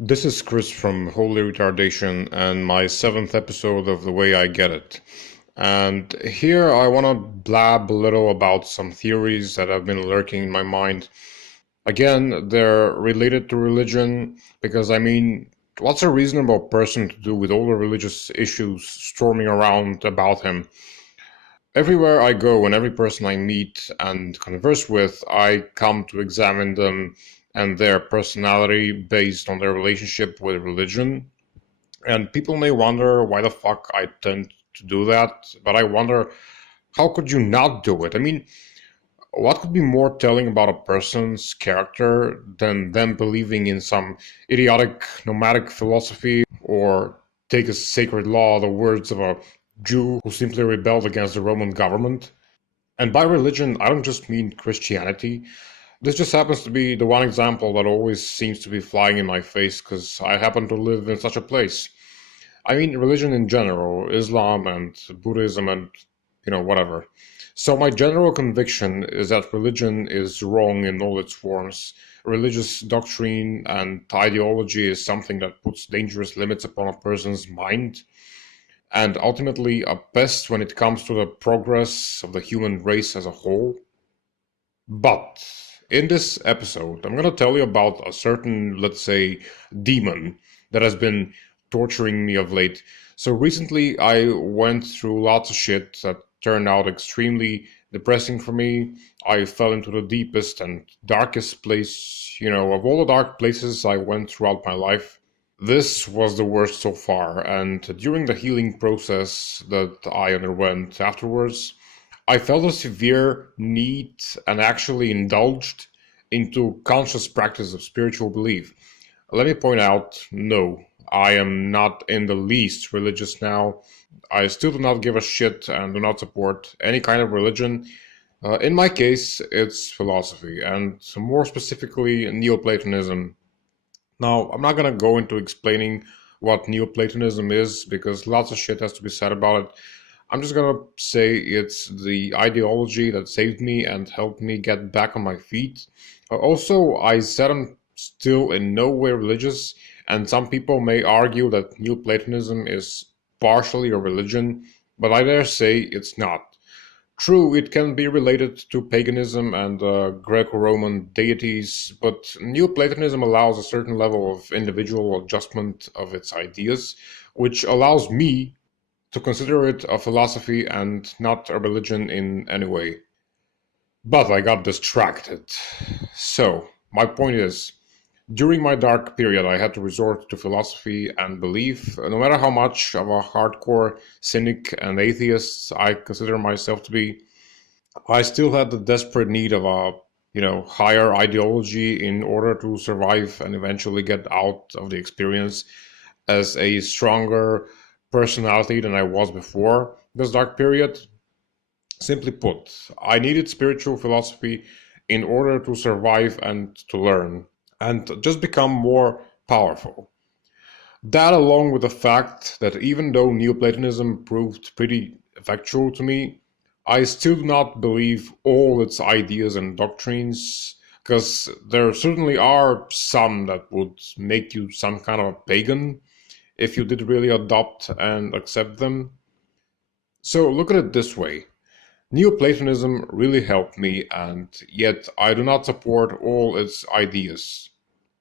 This is Chris from Holy Retardation and my seventh episode of The Way I Get It. And here I want to blab a little about some theories that have been lurking in my mind. Again, they're related to religion because, what's a reasonable person to do with all the religious issues storming around about him? Everywhere I go and every person I meet and converse with, I come to examine them and their personality based on their relationship with religion. And people may wonder why the fuck I tend to do that, but I wonder, how could you not do it? What could be more telling about a person's character than them believing in some idiotic nomadic philosophy or take as sacred law the words of a Jew who simply rebelled against the Roman government? And by religion, I don't just mean Christianity. This just happens to be the one example that always seems to be flying in my face because I happen to live in such a place. I mean religion in general, Islam and Buddhism and, whatever. So my general conviction is that religion is wrong in all its forms. Religious doctrine and ideology is something that puts dangerous limits upon a person's mind, and ultimately a pest when it comes to the progress of the human race as a whole. But in this episode, I'm going to tell you about a certain, let's say, demon that has been torturing me of late. So recently I went through lots of shit that turned out extremely depressing for me. I fell into the deepest and darkest place, of all the dark places I went throughout my life. This was the worst so far, and during the healing process that I underwent afterwards, I felt a severe need and actually indulged into conscious practice of spiritual belief. Let me point out, no, I am not in the least religious now. I still do not give a shit and do not support any kind of religion. In my case, it's philosophy, and more specifically, Neoplatonism. Now, I'm not going to go into explaining what Neoplatonism is because lots of shit has to be said about it. I'm just going to say it's the ideology that saved me and helped me get back on my feet. Also, I said I'm still in no way religious, and some people may argue that Neoplatonism is partially a religion, but I dare say it's not. True, it can be related to paganism and Greco-Roman deities, but Neoplatonism allows a certain level of individual adjustment of its ideas, which allows me to consider it a philosophy and not a religion in any way. But I got distracted. So, my point is, during my dark period, I had to resort to philosophy and belief. No matter how much of a hardcore cynic and atheist I consider myself to be, I still had the desperate need of a, higher ideology in order to survive and eventually get out of the experience as a stronger personality than I was before this dark period. Simply put, I needed spiritual philosophy in order to survive and to learn and just become more powerful. That, along with the fact that even though Neoplatonism proved pretty effectual to me, I still do not believe all its ideas and doctrines, because there certainly are some that would make you some kind of a pagan if you did really adopt and accept them. So look at it this way. Neoplatonism really helped me, and yet I do not support all its ideas.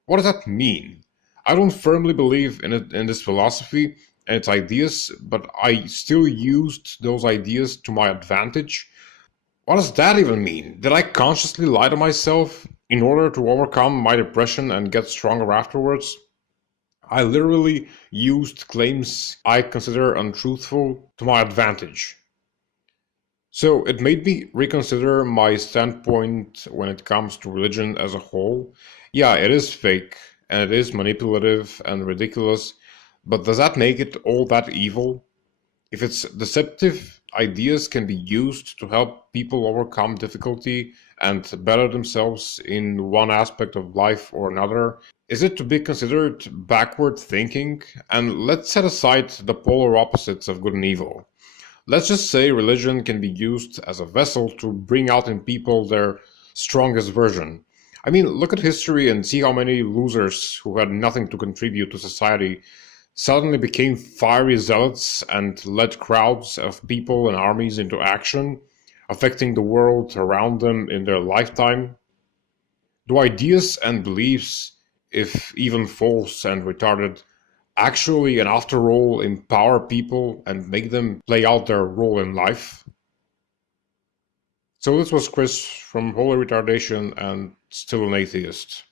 What does that mean? I don't firmly believe in this philosophy and its ideas, but I still used those ideas to my advantage. What does that even mean? Did I consciously lie to myself in order to overcome my depression and get stronger afterwards? I literally used claims I consider untruthful to my advantage. So it made me reconsider my standpoint when it comes to religion as a whole. Yeah, it is fake, and it is manipulative and ridiculous, but does that make it all that evil? If its deceptive ideas can be used to help people overcome difficulty and better themselves in one aspect of life or another, is it to be considered backward thinking? And let's set aside the polar opposites of good and evil. Let's just say religion can be used as a vessel to bring out in people their strongest version. I mean, look at history and see how many losers who had nothing to contribute to society suddenly became fiery zealots and led crowds of people and armies into action, affecting the world around them in their lifetime. Do ideas and beliefs, if even false and retarded, actually and after all empower people and make them play out their role in life? So this was Chris from Holy Retardation and Still an Atheist.